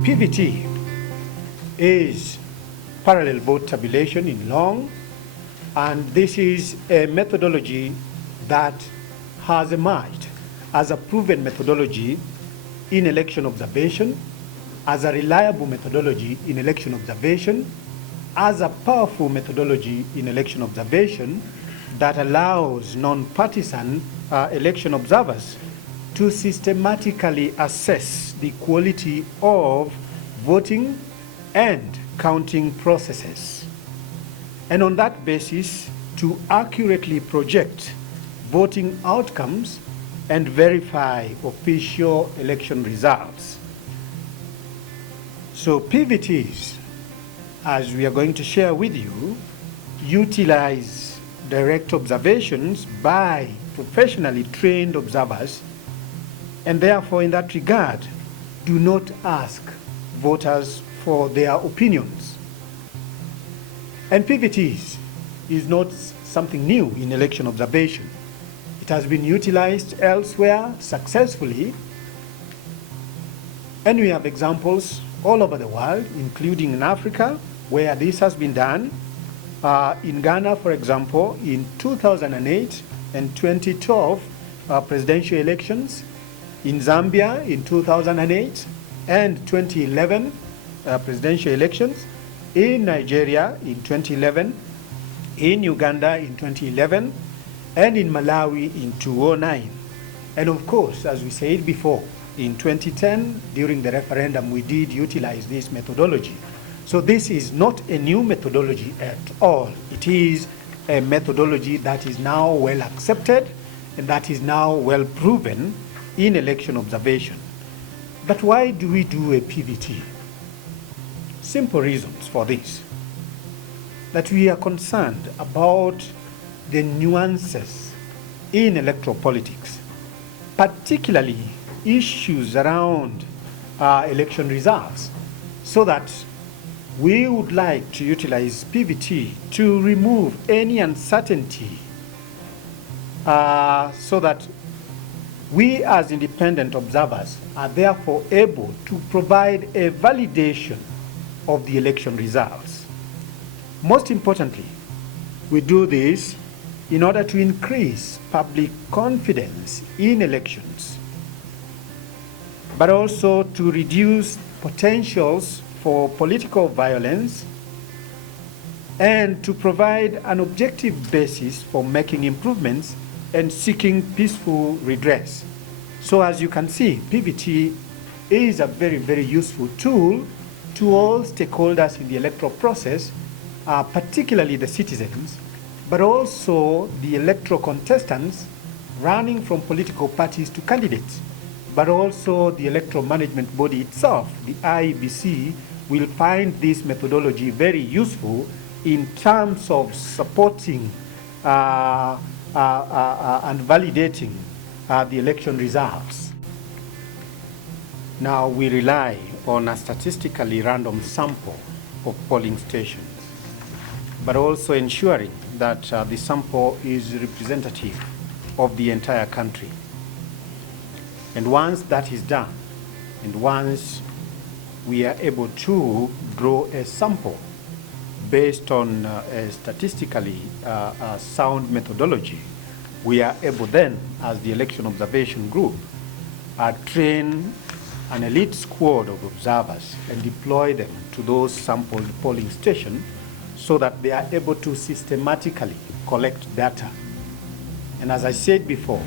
PVT is parallel vote tabulation in long, and this is a methodology that has emerged as a proven methodology in election observation, as a reliable methodology in election observation, as a powerful methodology in election observation that allows non-partisan election observers to systematically assess the quality of voting and counting processes, and on that basis to accurately project voting outcomes and verify official election results. So PVTs, as we are going to share with you, utilize direct observations by professionally trained observers, and therefore in that regard do not ask voters for their opinions. And PVTs is not something new in election observation. It has been utilized elsewhere successfully, and we have examples all over the world, including in Africa, where this has been done. In Ghana, for example, in 2008 and 2012 presidential elections, in Zambia in 2008 and 2011 presidential elections, in Nigeria in 2011, in Uganda in 2011, and in Malawi in 2009. And of course, as we said before, in 2010, during the referendum, we did utilize this methodology. So this is not a new methodology at all. It is a methodology that is now well accepted and that is now well proven in election observation. But why do we do a PVT? Simple reasons for this. That we are concerned about the nuances in electoral politics, particularly issues around election results, so that we would like to utilize PVT to remove any uncertainty so that we as independent observers are therefore able to provide a validation of the election results. Most importantly, we do this in order to increase public confidence in elections, but also to reduce potentials for political violence and to provide an objective basis for making improvements and seeking peaceful redress. So as you can see, PVT is a very, very useful tool to all stakeholders in the electoral process, particularly the citizens, but also the electoral contestants running from political parties to candidates, but also the electoral management body itself, the IEBC, will find this methodology very useful in terms of supporting and validating the election results. Now we rely on a statistically random sample of polling stations, but also ensuring that the sample is representative of the entire country. And once that is done, and once we are able to draw a sample based on a statistically sound methodology, we are able then, as the election observation group, train an elite squad of observers and deploy them to those sampled polling stations so that they are able to systematically collect data. And as I said before,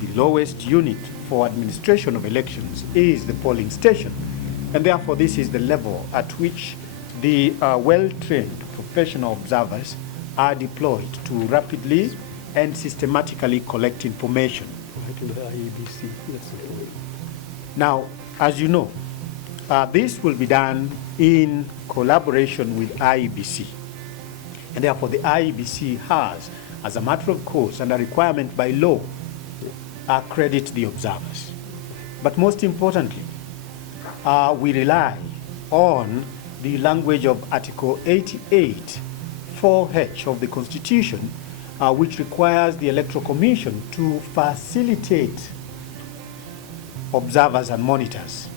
the lowest unit for administration of elections is the polling station. And therefore, this is the level at which the well-trained professional observers are deployed to rapidly and systematically collect information. Now, as you know, this will be done in collaboration with IEBC. And therefore, the IEBC has, as a matter of course and a requirement by law, accredit the observers. But most importantly, we rely on the language of Article 88, 4H of the Constitution, which requires the Electoral Commission to facilitate observers and monitors.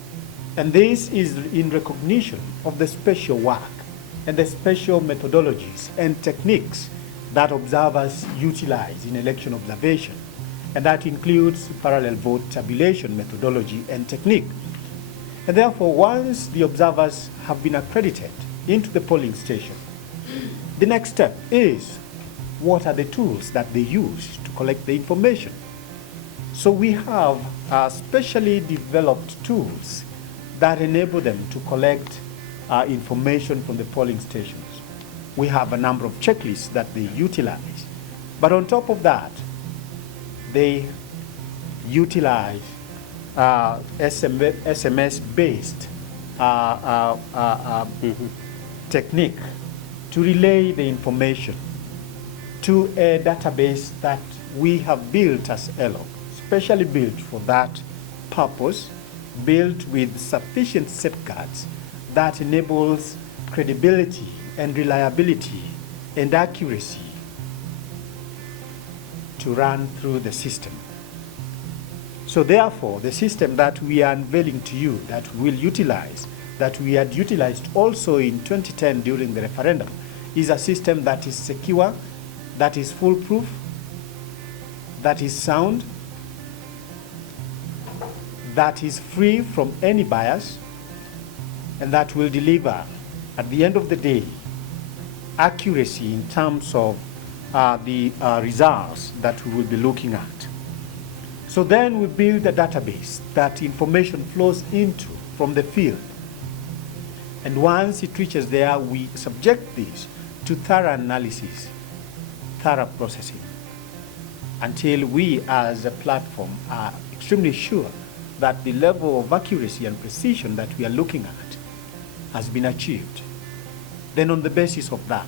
And this is in recognition of the special work and the special methodologies and techniques that observers utilize in election observation. And that includes parallel vote tabulation methodology and technique. And therefore, once the observers have been accredited into the polling station, the next step is, what are the tools that they use to collect the information? So we have specially developed tools that enable them to collect information from the polling stations. We have a number of checklists that they utilize. But on top of that, they utilize SMS-based technique to relay the information to a database that we have built as ELOG, specially built for that purpose, built with sufficient safeguards that enables credibility and reliability and accuracy to run through the system. So therefore, the system that we are unveiling to you, that we'll utilize, that we had utilized also in 2010 during the referendum, is a system that is secure, that is foolproof, that is sound, that is free from any bias, and that will deliver, at the end of the day, accuracy in terms of the results that we will be looking at. So then we build a database that information flows into from the field. And once it reaches there, we subject this to thorough analysis, thorough processing, until we as a platform are extremely sure that the level of accuracy and precision that we are looking at has been achieved. Then on the basis of that,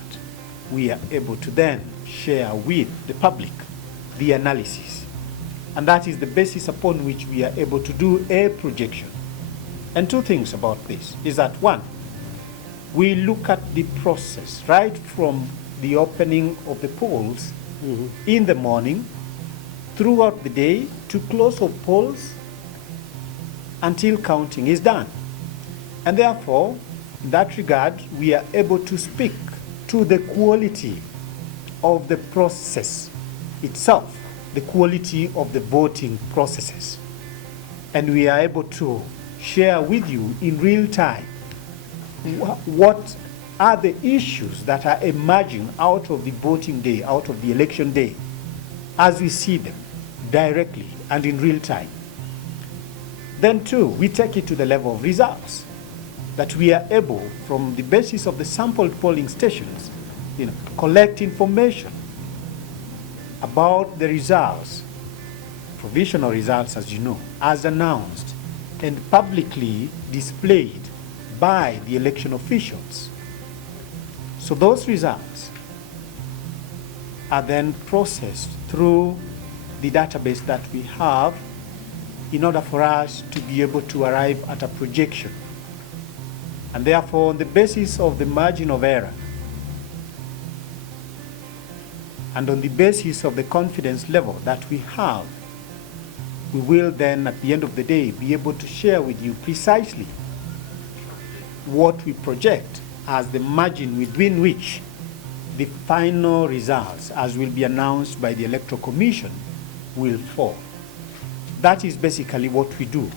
we are able to then share with the public the analysis. And that is the basis upon which we are able to do a projection. And two things about this is that, one, we look at the process right from the opening of the polls in the morning, throughout the day, to close of polls until counting is done. And therefore, in that regard, we are able to speak to the quality of the process itself, the quality of the voting processes. And we are able to share with you in real time what are the issues that are emerging out of the voting day, out of the election day, as we see them directly and in real time. Then two, we take it to the level of results, that we are able, from the basis of the sampled polling stations, collect information about the results, provisional results, as you know, as announced and publicly displayed by the election officials. So those results are then processed through the database that we have in order for us to be able to arrive at a projection. And therefore, on the basis of the margin of error, and on the basis of the confidence level that we have, we will then, at the end of the day, be able to share with you precisely what we project as the margin within which the final results, as will be announced by the Electoral Commission, will fall. That is basically what we do.